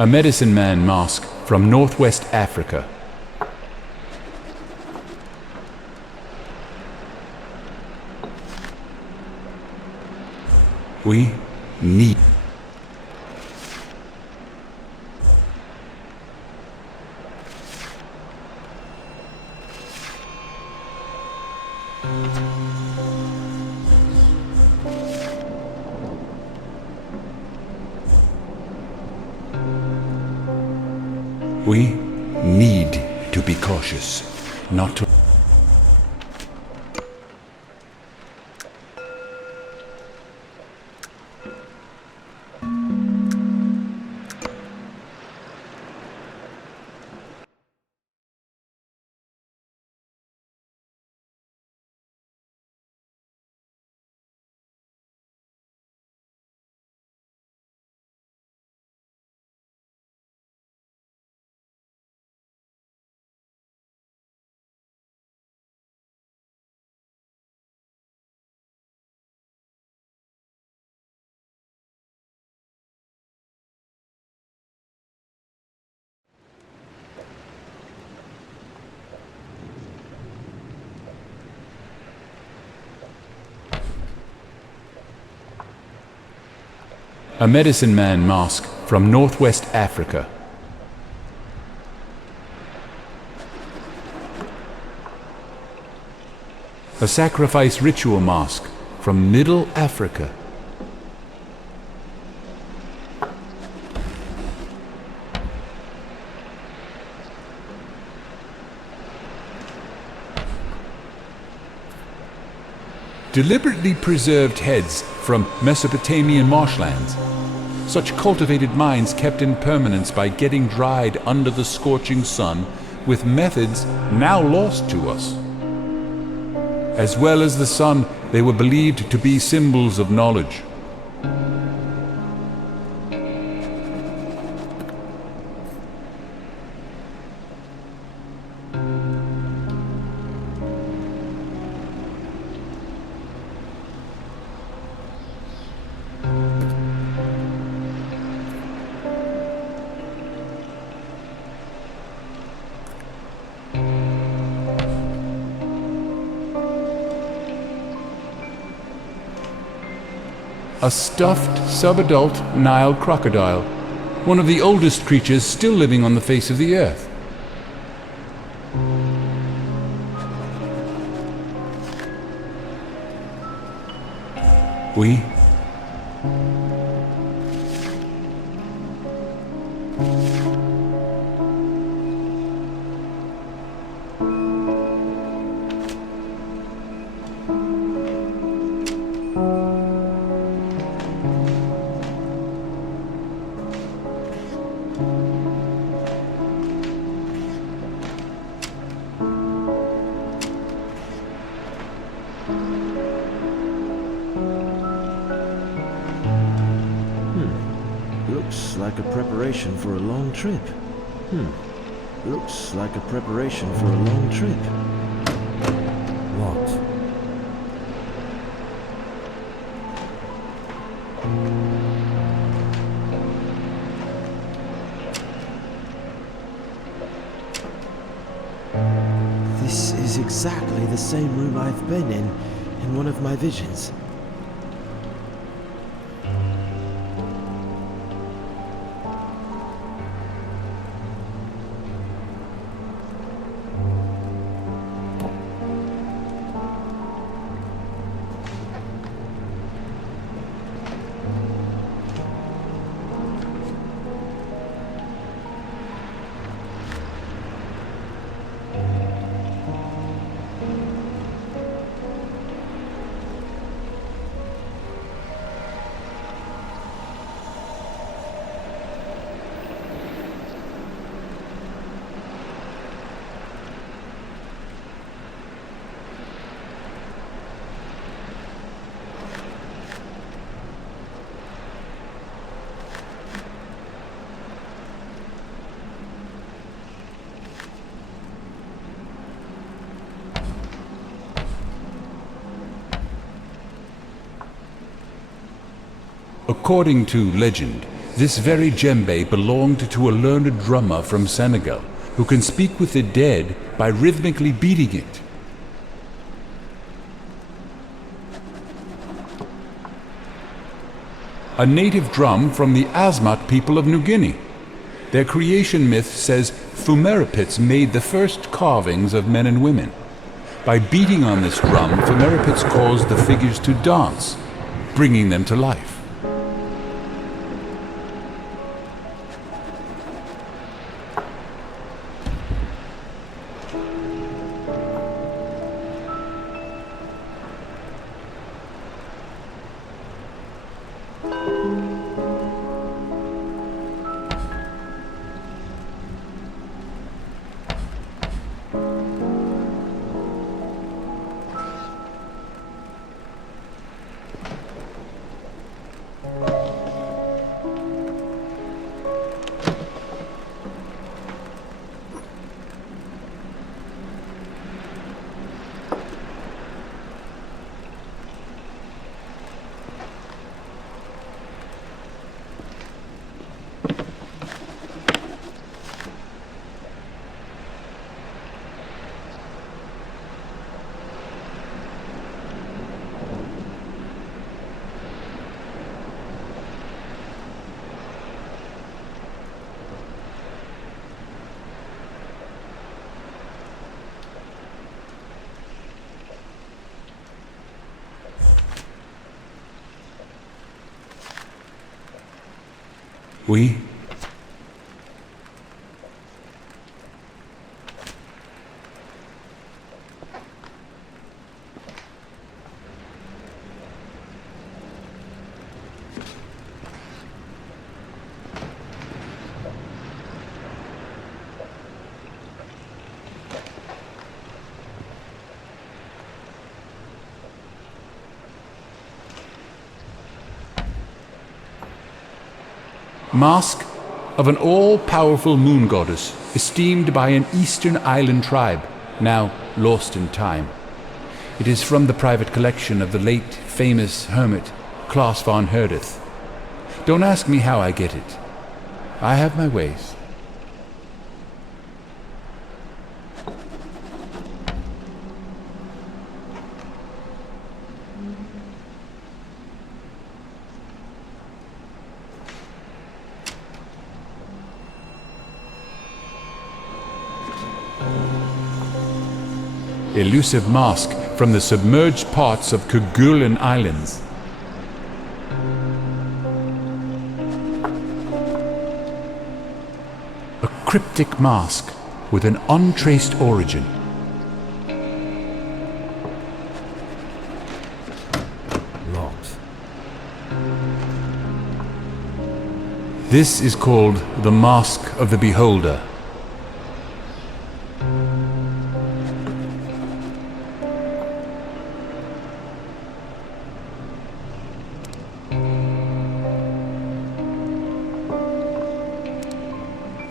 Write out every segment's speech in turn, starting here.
A medicine man mask from Northwest Africa. We need. We need to be cautious, not to. A medicine man mask from Northwest Africa. A sacrifice ritual mask from Middle Africa. Deliberately preserved heads from Mesopotamian marshlands. Such cultivated minds kept in permanence by getting dried under the scorching sun with methods now lost to us. As well as the sun, they were believed to be symbols of knowledge. A stuffed subadult Nile crocodile, one of the oldest creatures still living on the face of the earth. We Looks like a preparation for a long trip. Looks like a preparation for a long trip. What? This is exactly the same room I've been in one of my visions. According to legend, This very djembe belonged to a learned drummer from Senegal who can speak with the dead by rhythmically beating it. A native drum from the Asmat people of New Guinea. Their creation myth says Fumerapits made the first carvings of men and women. By beating on this drum, Fumerapits caused the figures to dance, bringing them to life. We Mask of an all-powerful moon goddess, esteemed by an eastern island tribe, now lost in time. It is from the private collection of the late famous hermit Klaus von Herdeth. Don't ask me how I get it. I have my ways. Elusive mask from the submerged parts of Kerguelen Islands. A cryptic mask with an untraced origin. Locked. This is called the Mask of the Beholder.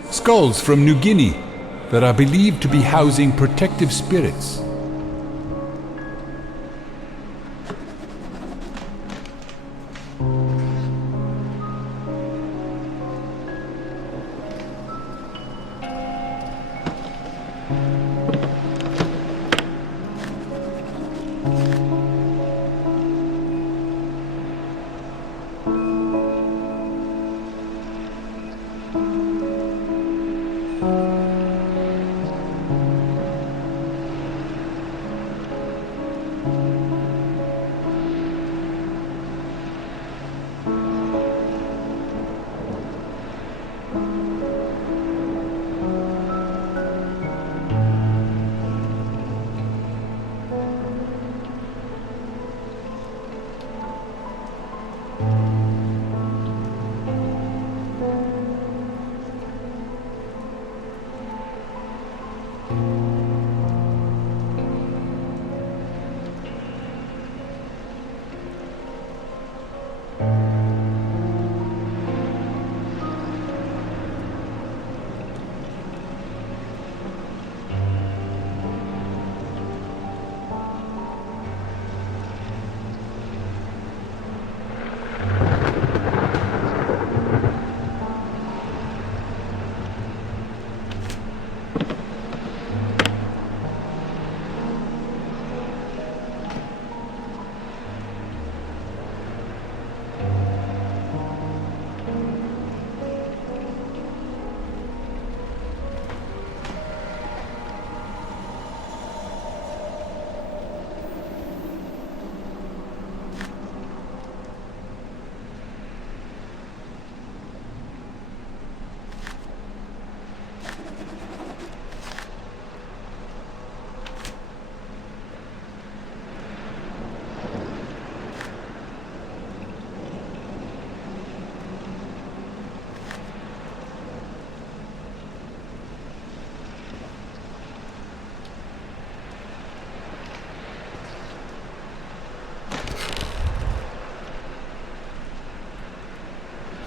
Skulls from New Guinea that are believed to be housing protective spirits.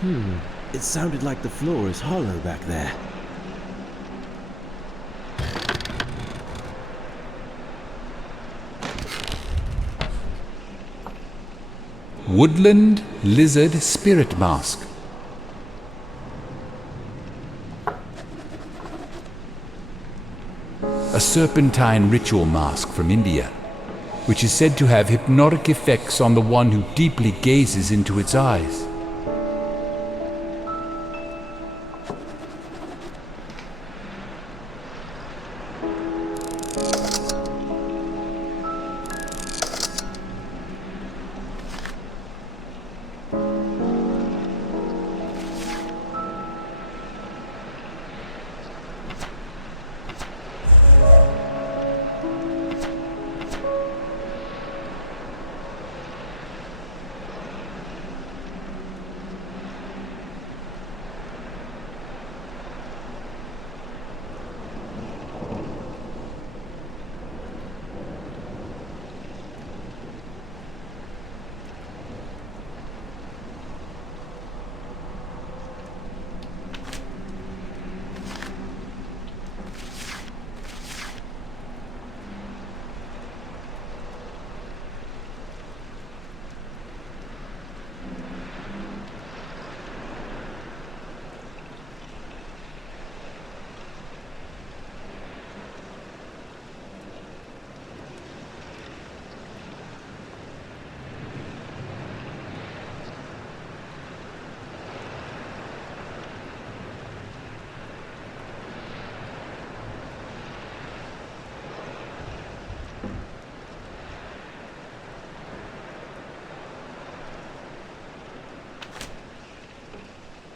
It sounded like the floor is hollow back there. Woodland Lizard Spirit Mask. A serpentine ritual mask from India, which is said to have hypnotic effects on the one who deeply gazes into its eyes.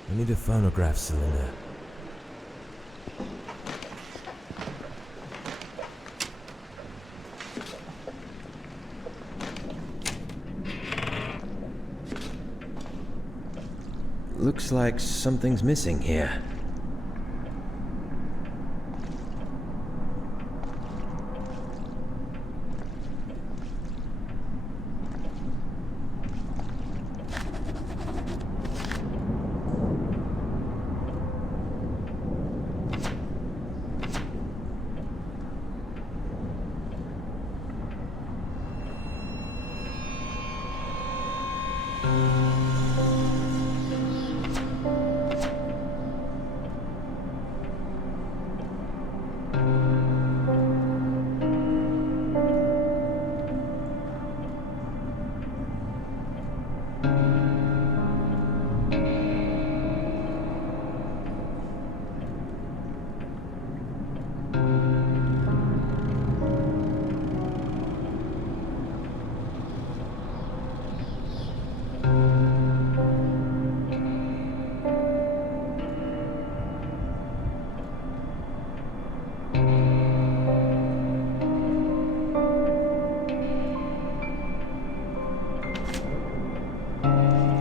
I need a phonograph cylinder. Looks like something's missing here.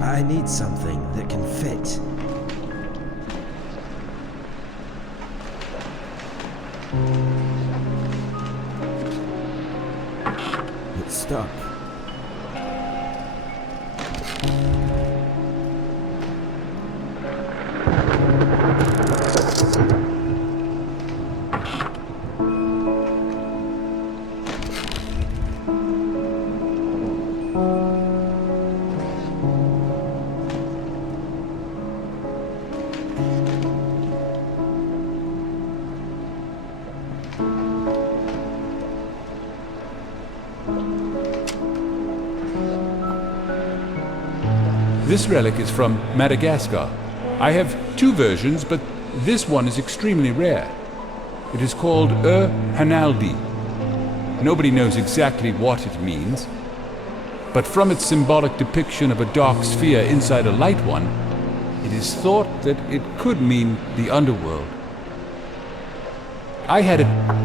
I need something that can fit. It's stuck. This relic is from Madagascar. I have two versions, but this one is extremely rare. It is called Hanaldi. Nobody knows exactly what it means, but from its symbolic depiction of a dark sphere inside a light one, it is thought that it could mean the underworld. I had it.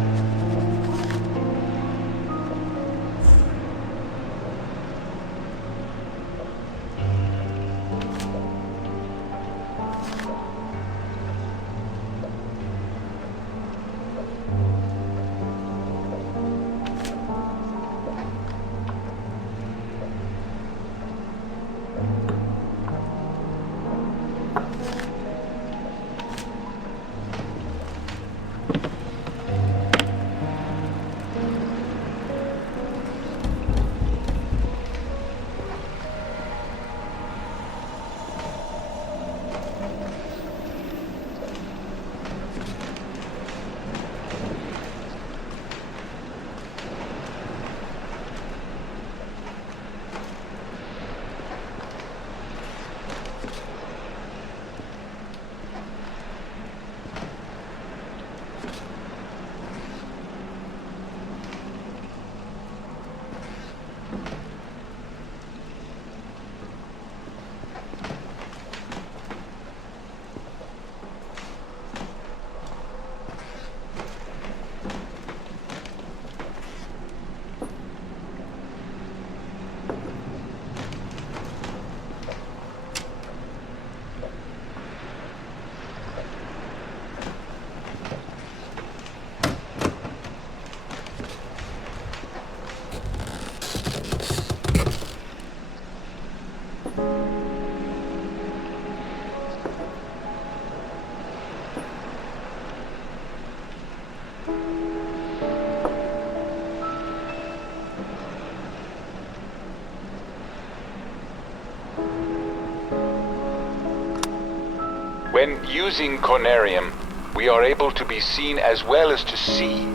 When using conarium, we are able to be seen as well as to see.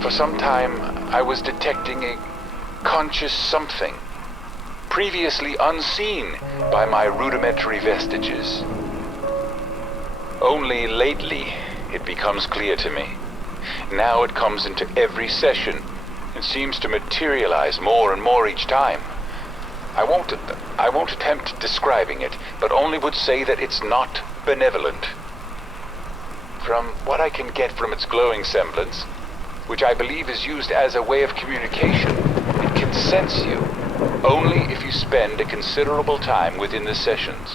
For some time, I was detecting a conscious something, previously unseen by my rudimentary vestiges. Only lately, it becomes clear to me. Now it comes into every session and seems to materialize more and more each time. I won't attempt describing it, but only would say that it's not benevolent. From what I can get from its glowing semblance, which I believe is used as a way of communication, it can sense you only if you spend a considerable time within the sessions.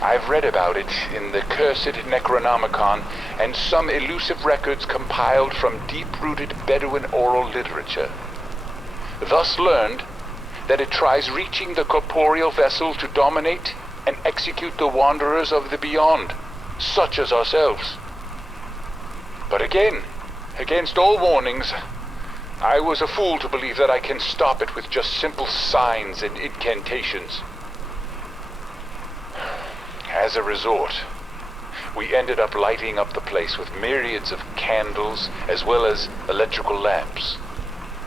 I've read about it in the cursed Necronomicon and some elusive records compiled from deep-rooted Bedouin oral literature. Thus learned that it tries reaching the corporeal vessel to dominate and execute the wanderers of the beyond, such as ourselves. But again, against all warnings, I was a fool to believe that I can stop it with just simple signs and incantations. As a resort, we ended up lighting up the place with myriads of candles as well as electrical lamps,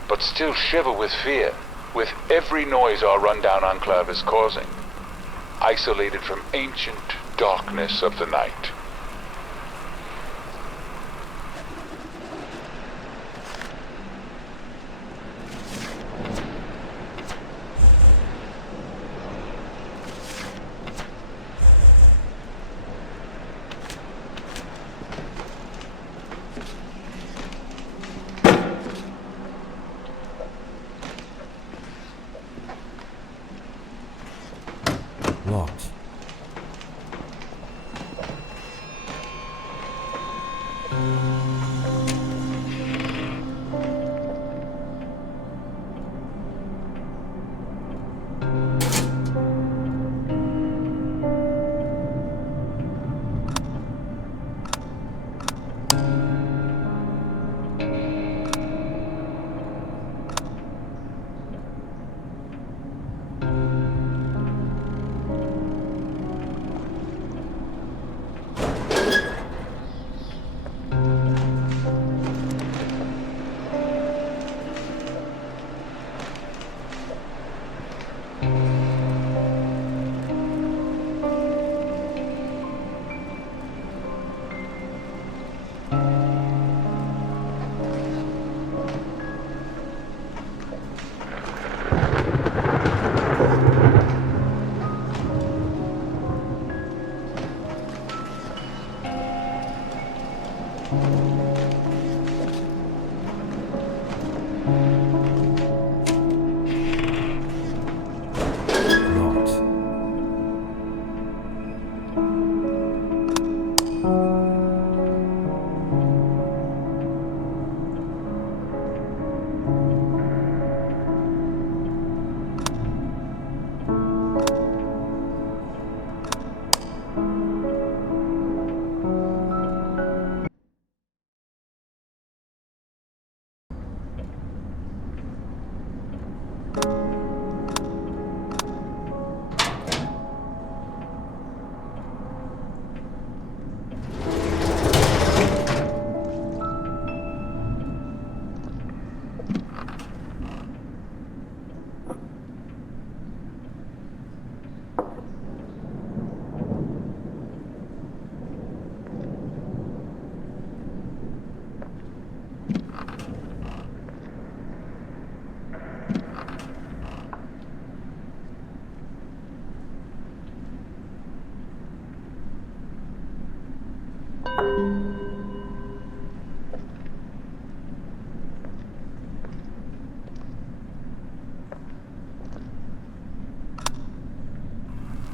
but still shiver with fear with every noise our rundown enclave is causing, isolated from ancient darkness of the night. Locked.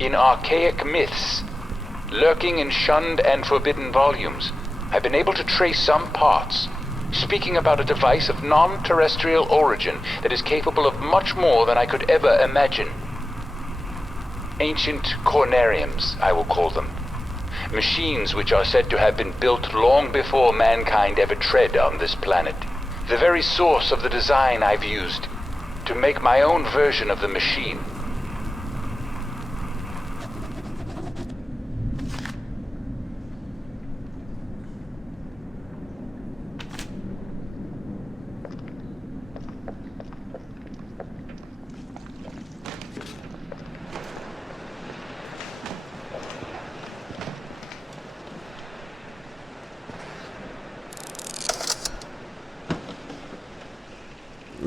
In archaic myths, lurking in shunned and forbidden volumes, I've been able to trace some parts, speaking about a device of non-terrestrial origin that is capable of much more than I could ever imagine. Ancient conariums, I will call them. Machines which are said to have been built long before mankind ever tread on this planet. The very source of the design I've used to make my own version of the machine.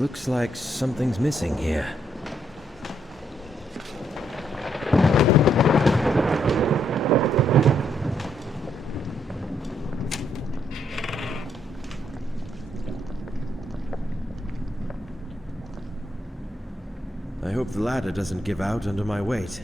looks like something's missing here. I hope the ladder doesn't give out under my weight.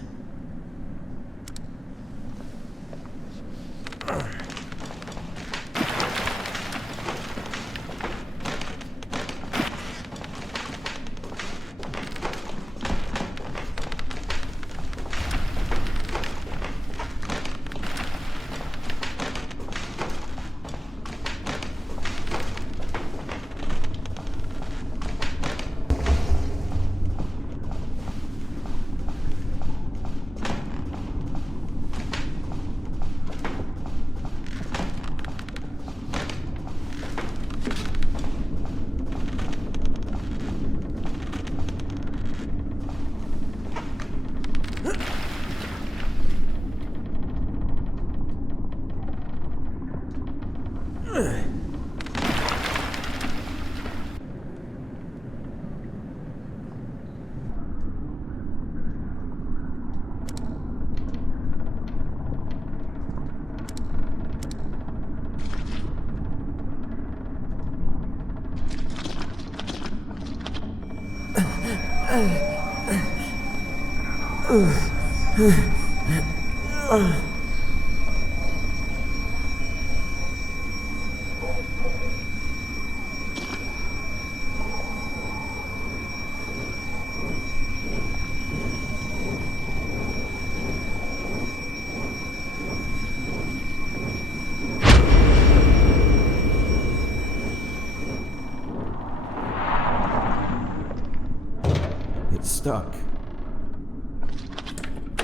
It's stuck.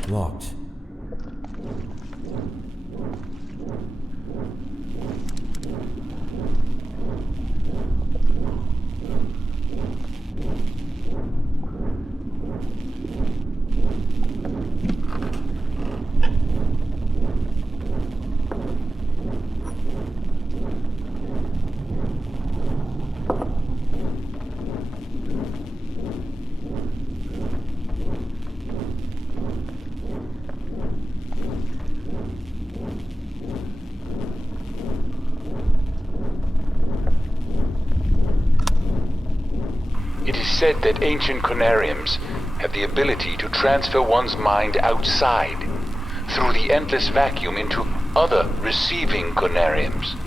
Locked. It is said that ancient conariums have the ability to transfer one's mind outside, through the endless vacuum, into other receiving conariums.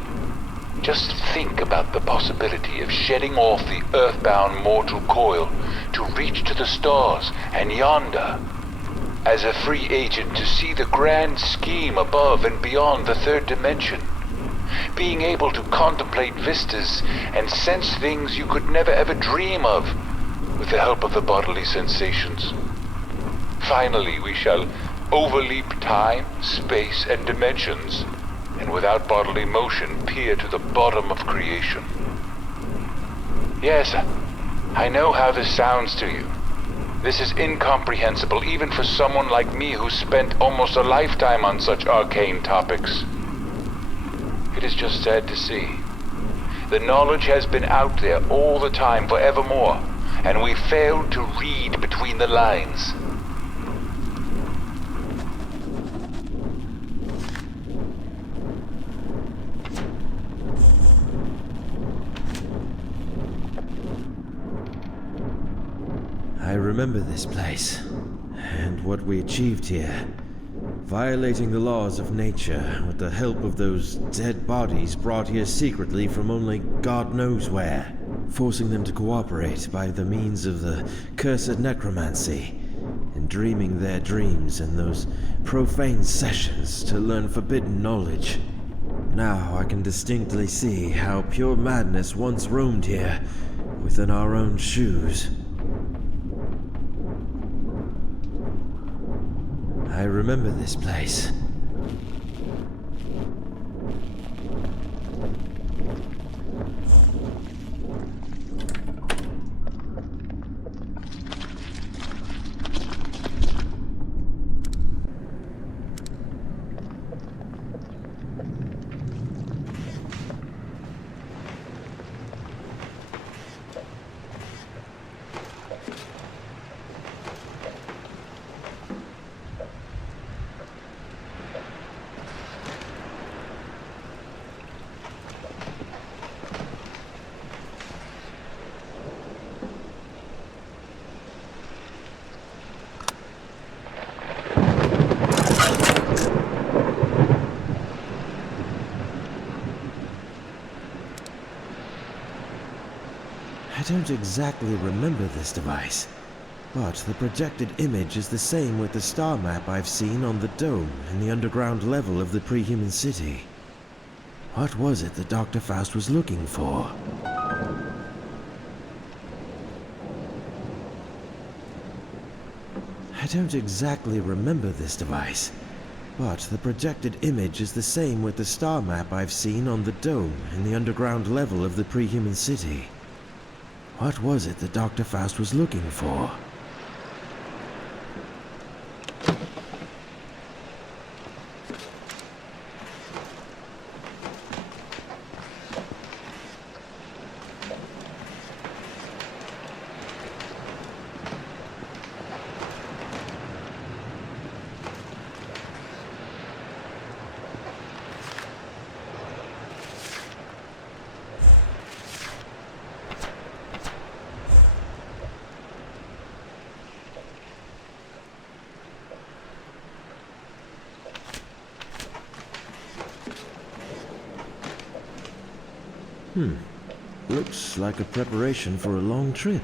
Just think about the possibility of shedding off the earthbound mortal coil to reach to the stars and yonder, as a free agent to see the grand scheme above and beyond the third dimension. Being able to contemplate vistas and sense things you could never ever dream of with the help of the bodily sensations. Finally, we shall overleap time, space, and dimensions, and without bodily motion peer to the bottom of creation. Yes, I know how this sounds to you. This is incomprehensible even for someone like me who spent almost a lifetime on such arcane topics. It is just sad to see. The knowledge has been out there all the time, forevermore, and we failed to read between the lines. I remember this place, and what we achieved here. Violating the laws of nature with the help of those dead bodies brought here secretly from only God knows where. Forcing them to cooperate by the means of the cursed necromancy, and dreaming their dreams in those profane sessions to learn forbidden knowledge. Now I can distinctly see how pure madness once roamed here, within our own shoes. I remember this place. don't exactly remember this device, but the projected image is the same with the star map I've seen on the dome in the underground level of the pre-human city. What was it that Dr. Faust was looking for? I don't exactly remember this device, but the projected image is the same with the star map I've seen on the dome in the underground level of the pre-human city. What was it that Dr. Faust was looking for? Looks like a preparation for a long trip.